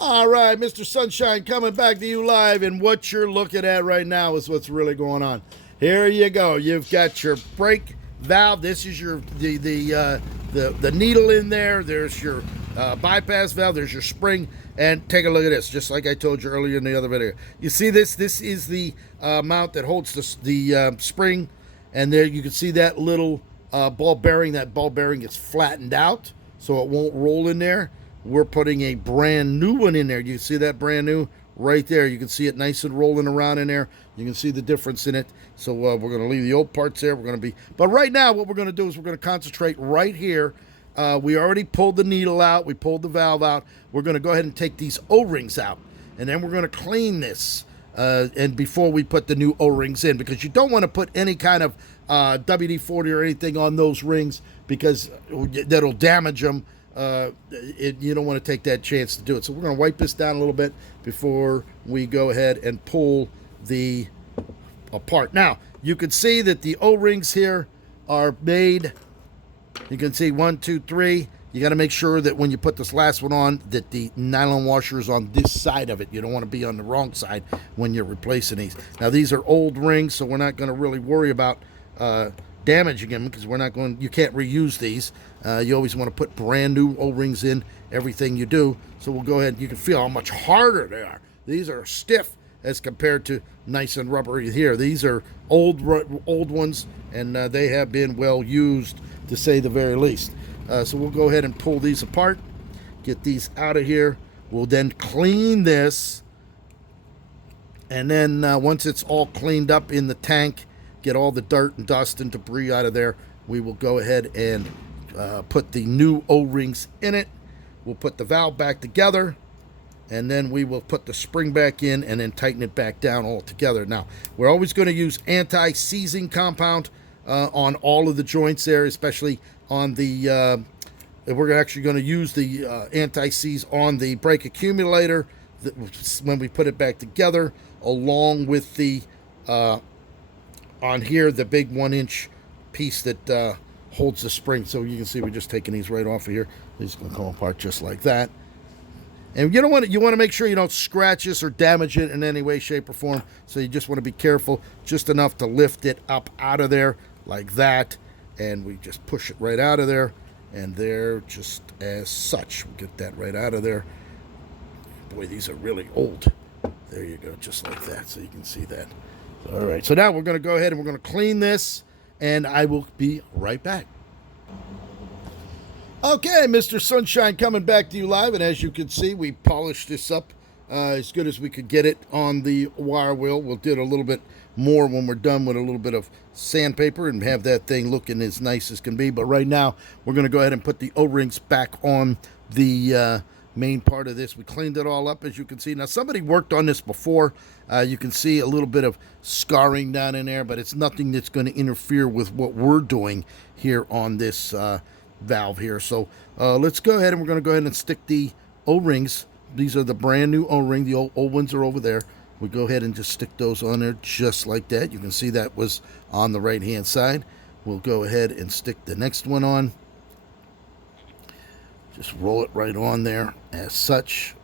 All right, Mr. Sunshine coming back to you live, and what you're looking at right now is what's really going on. Here you go. You've got your brake valve. This is your the needle in there. There's your bypass valve. There's your spring. And take a look at this, just like I told you earlier in the other video. You see this? This is the mount that holds the spring, and there you can see that little ball bearing. That ball bearing gets flattened out, so it won't roll in there. We're putting a brand new one in there. You see that brand new right there. You can see it nice and rolling around in there. You can see the difference in it. So we're going to leave the old parts there. But right now what we're going to do is we're going to concentrate right here. We already pulled the needle out. We pulled the valve out. We're going to go ahead and take these O-rings out. And then we're going to clean this. And before we put the new O-rings in, because you don't want to put any kind of WD-40 or anything on those rings, because that'll damage them. You don't want to take that chance to do it. So we're going to wipe this down a little bit before we go ahead and pull the apart. Now, you can see that the O-rings here are made. You can see 1, 2, 3. You got to make sure that when you put this last one on, that the nylon washer is on this side of it. You don't want to be on the wrong side when you're replacing these. Now, these are old rings, so we're not going to really worry about damaging them, because you can't reuse these. You always want to put brand new O-rings in everything you do. So we'll go ahead. You can feel how much harder they are. These are stiff as compared to nice and rubbery here. These are old ones, and they have been well used, to say the very least. So we'll go ahead and pull these apart, get these out of here. We'll then clean this, and then once it's all cleaned up in the tank, get all the dirt and dust and debris out of there, we will go ahead and put the new O-rings in it. We'll put the valve back together, and then we will put the spring back in and then tighten it back down all together. Now, we're always going to use anti-seizing compound on all of the joints there, especially on the we're actually going to use the anti-seize on the brake accumulator when we put it back together, along with the on here, the big 1-inch piece that holds the spring. So you can see we're just taking these right off of here. These are going to come apart just like that. And you want to make sure you don't scratch this or damage it in any way, shape, or form. So you just want to be careful, just enough to lift it up out of there like that. And we just push it right out of there. And there, just as such. We'll get that right out of there. Boy, these are really old. There you go, just like that. So you can see that. All right, so now we're going to go ahead and we're going to clean this, and I will be right back. Okay, Mr. Sunshine coming back to you live, and as you can see, we polished this up as good as we could get it on the wire wheel. We'll do it a little bit more when we're done with a little bit of sandpaper and have that thing looking as nice as can be. But right now, we're going to go ahead and put the O-rings back on the main part of this. We cleaned it all up, as you can see. Now, somebody worked on this before. You can see a little bit of scarring down in there, but it's nothing that's going to interfere with what we're doing here on this valve here. So let's go ahead, and we're going to go ahead and stick the O-rings. These are the brand new O-ring. The old ones are over there. We go ahead and just stick those on there just like that. You can see that was on the right hand side. We'll go ahead and stick the next one on. Just roll it right on there as such.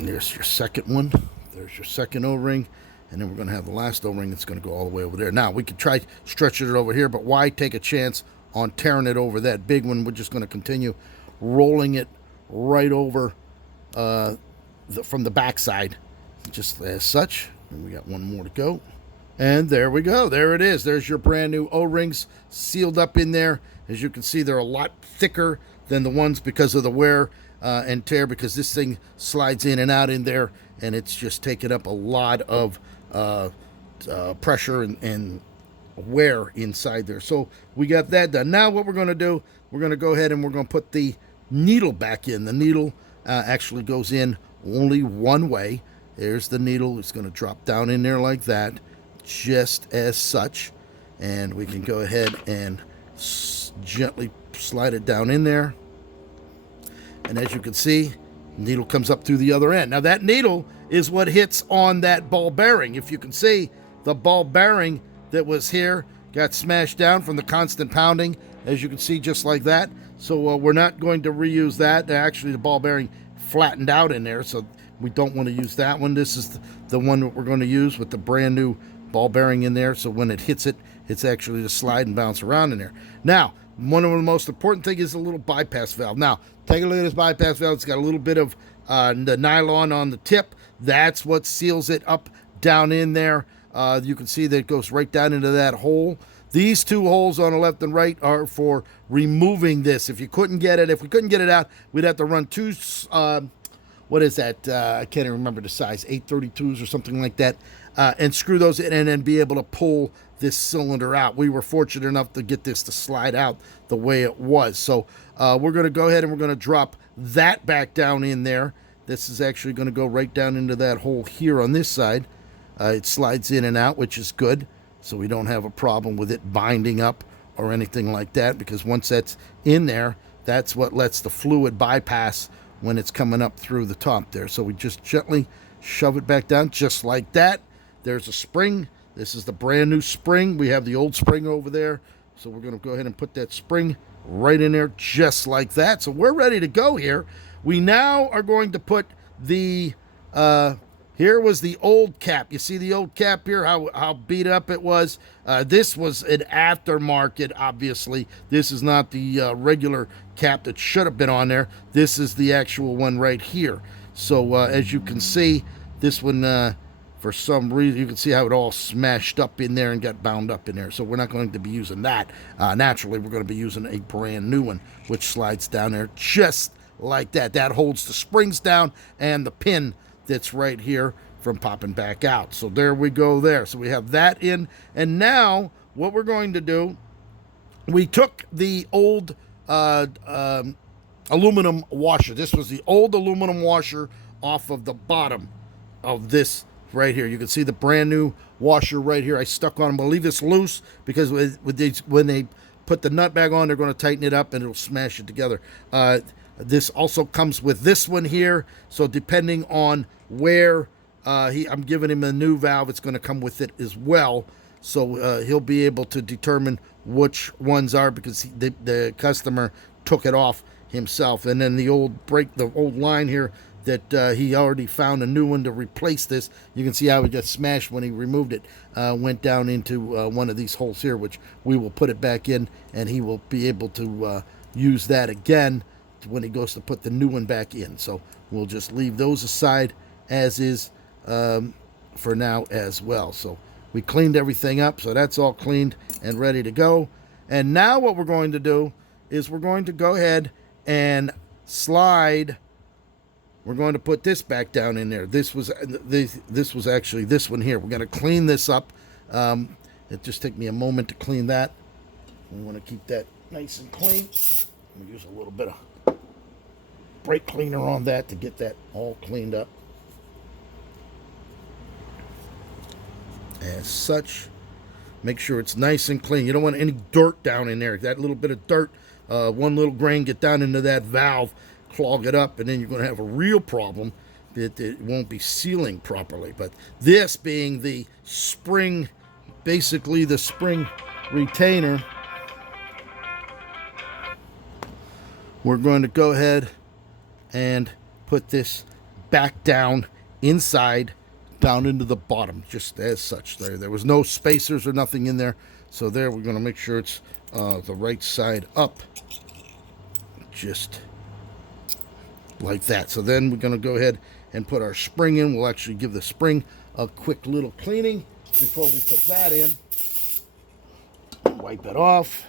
There's your second one. There's your second O-ring. And then we're going to have the last O-ring that's going to go all the way over there. Now, we could try stretching it over here, but why take a chance on tearing it over that big one? We're just going to continue rolling it right over from the backside, just as such. And we got one more to go. And there we go. There it is. There's your brand new O-rings sealed up in there. As you can see, they're a lot thicker than the ones because of the wear and tear, because this thing slides in and out in there, and it's just taken up a lot of pressure and wear inside there. So we got that done. Now what we're going to do, we're going to go ahead and we're going to put the needle back in. The needle actually goes in only one way. There's the needle. It's going to drop down in there like that, just as such. And we can go ahead and gently slide it down in there. And as you can see, the needle comes up through the other end. Now that needle is what hits on that ball bearing. If you can see, the ball bearing that was here got smashed down from the constant pounding, as you can see, just like that. So we're not going to reuse that. Actually, the ball bearing flattened out in there, so we don't want to use that one. This is the one that we're going to use with the brand new ball bearing in there, so when it hits it, it's actually to slide and bounce around in there. Now, one of the most important things is a little bypass valve. Now, take a look at this bypass valve. It's got a little bit of the nylon on the tip. That's what seals it up down in there. You can see that it goes right down into that hole. These two holes on the left and right are for removing this. If we couldn't get it out, we'd have to run two, what is that? I can't even remember the size, 832s or something like that, and screw those in and then be able to pull this cylinder out. We were fortunate enough to get this to slide out the way it was. So we're going to go ahead and we're going to drop that back down in there. This is actually going to go right down into that hole here on this side. It slides in and out, which is good. So we don't have a problem with it binding up or anything like that, because once that's in there, that's what lets the fluid bypass when it's coming up through the top there. So we just gently shove it back down just like that. There's a spring. This is the brand new spring. We have the old spring over there. So we're going to go ahead and put that spring right in there just like that. So we're ready to go here. We now are going to put the... here was the old cap. You see the old cap here, how beat up it was? This was an aftermarket, obviously. This is not the regular cap that should have been on there. This is the actual one right here. So as you can see, this one, for some reason, you can see how it all smashed up in there and got bound up in there. So we're not going to be using that. Naturally, we're going to be using a brand new one, which slides down there just like that. That holds the springs down and the pin that's right here from popping back out. So there we go there. So we have that in. And now what we're going to do, we took the old aluminum washer. This was the old aluminum washer off of the bottom of this right here. You can see the brand new washer right here. I stuck on them. I'll leave this loose because when they put the nut back on, they're going to tighten it up and it'll smash it together. This also comes with this one here. So depending on where I'm giving him a new valve, it's going to come with it as well. So he'll be able to determine which ones are, because the customer took it off himself. And then the old line here that he already found a new one to replace this. You can see how it got smashed when he removed it. Went down into one of these holes here, which we will put it back in, and he will be able to use that again when he goes to put the new one back in. So we'll just leave those aside as is for now as well. So we cleaned everything up, so that's all cleaned and ready to go. And now what we're going to do is we're going to go ahead and slide. We're going to put this back down in there. This was actually this one here. We're going to clean this up. It just took me a moment to clean that. We want to keep that nice and clean. I'm going to use a little bit of brake cleaner on that to get that all cleaned up. As such, make sure it's nice and clean. You don't want any dirt down in there. That little bit of dirt, one little grain get down into that valve, clog it up, and then you're going to have a real problem. It won't be sealing properly. But this being the spring, basically the spring retainer, we're going to go ahead and put this back down inside, down into the bottom, just as such. There was no spacers or nothing in there. So there, we're going to make sure it's the right side up, just like that. So then we're going to go ahead and put our spring in. We'll actually give the spring a quick little cleaning before we put that in. Wipe it off.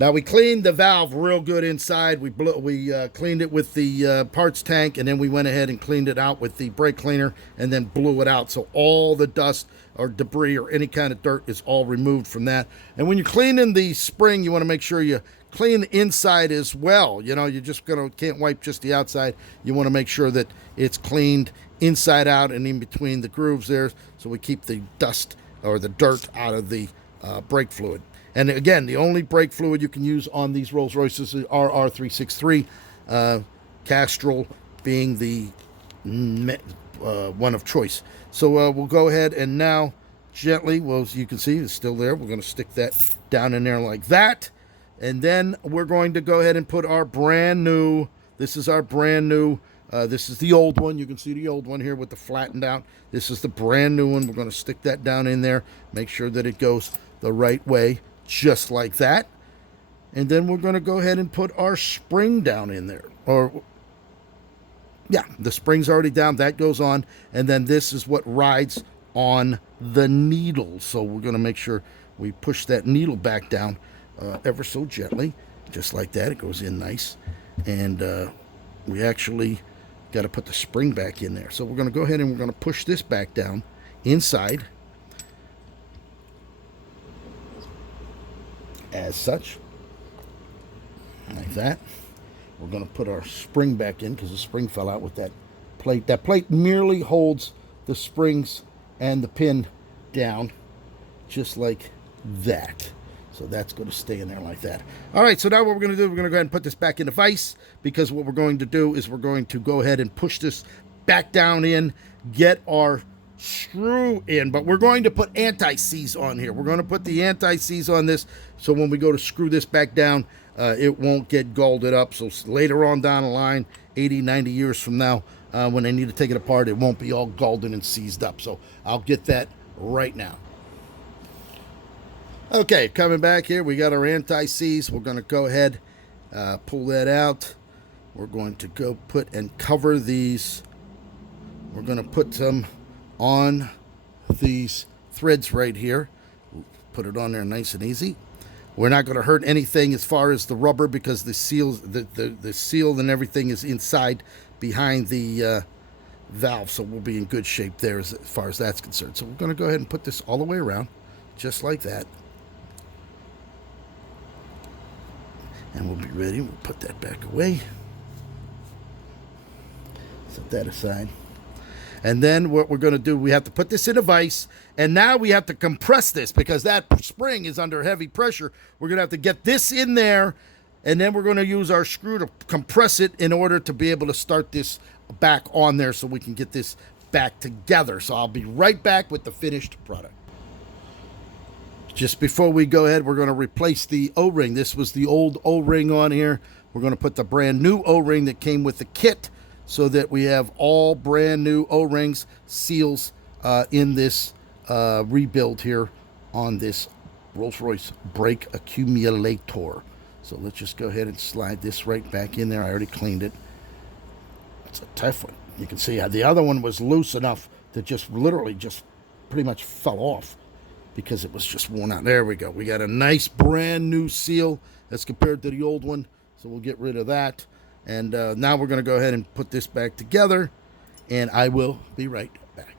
Now we cleaned the valve real good inside. We cleaned it with the parts tank, and then we went ahead and cleaned it out with the brake cleaner and then blew it out. So all the dust or debris or any kind of dirt is all removed from that. And when you're cleaning the spring, you want to make sure you clean the inside as well. You know, you just can't wipe just the outside. You want to make sure that it's cleaned inside out and in between the grooves there, so we keep the dust or the dirt out of the brake fluid. And again, the only brake fluid you can use on these Rolls Royces is RR363, Castrol being the one of choice. So we'll go ahead and now gently. Well, as you can see, it's still there. We're going to stick that down in there like that. And then we're going to go ahead and put our brand new, this is our brand new, this is the old one. You can see the old one here with the flattened out. This is the brand new one. We're going to stick that down in there. Make sure that it goes the right way, just like that. And then we're going to go ahead and put our spring down in there. Yeah, the spring's already down. That goes on. And then this is what rides on the needle. So we're going to make sure we push that needle back down ever so gently, just like that. It goes in nice. And we actually got to put the spring back in there. So we're going to go ahead and we're going to push this back down inside as such, like that. We're going to put our spring back in because the spring fell out with that plate. That plate merely holds the springs and the pin down, just like that. So that's going to stay in there like that. All right, so now what we're going to do, we're going to go ahead and put this back into vise, because what we're going to do is we're going to go ahead and push this back down in, get our screw in, but we're going to put anti-seize on here. We're going to put the anti-seize on this, so when we go to screw this back down, it won't get galled up. So later on down the line, 80, 90 years from now, when they need to take it apart, it won't be all galled and seized up. So I'll get that right now. Okay, coming back here, we got our anti-seize. We're going to go ahead, pull that out. We're going to go put and cover these. We're going to put some on these threads right here. Put it on there nice and easy. We're not going to hurt anything as far as the rubber, because the seals, the seal and everything is inside behind the valve, so we'll be in good shape there as far as that's concerned. So we're going to go ahead and put this all the way around, just like that. And we'll be ready. We'll put that back away. Set that aside. And then what we're going to do, we have to put this in a vise, and now we have to compress this because that spring is under heavy pressure. We're going to have to get this in there, and then we're going to use our screw to compress it in order to be able to start this back on there so we can get this back together. So I'll be right back with the finished product. Just before we go ahead, we're going to replace the O-ring. This was the old O-ring on here. We're going to put the brand new O-ring that came with the kit, so that we have all brand new O-rings, seals in this rebuild here on this Rolls-Royce brake accumulator. So let's just go ahead and slide this right back in there. I already cleaned it. It's a tough one. You can see how the other one was loose enough that just literally just pretty much fell off because it was just worn out. There we go. We got a nice brand new seal as compared to the old one. So we'll get rid of that. And now we're going to go ahead and put this back together, and I will be right back.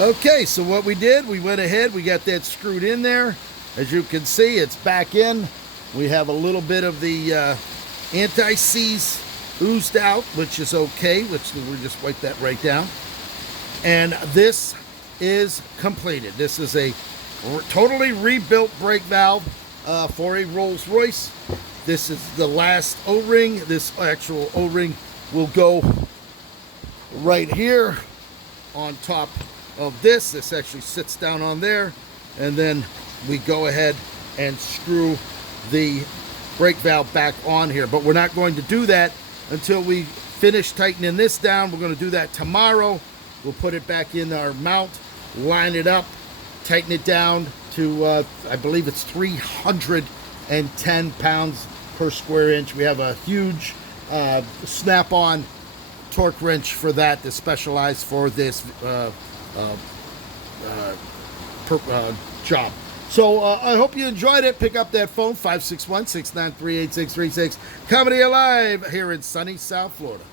Okay, so what we did, we went ahead, we got that screwed in there. As you can see, it's back in. We have a little bit of the anti-seize oozed out, which is okay, which we'll just wipe that right down. And this is completed. This is a totally rebuilt brake valve for a Rolls-Royce. This is the last O-ring. This actual O-ring will go right here on top of this. This actually sits down on there. And then we go ahead and screw the brake valve back on here. But we're not going to do that until we finish tightening this down. We're going to do that tomorrow. We'll put it back in our mount, line it up, tighten it down to, I believe it's 310 pounds per square inch. We have a huge snap-on torque wrench for that that's specialized for this job. So I hope you enjoyed it. Pick up that phone, 561-693-8636. Coming to you live here in sunny South Florida.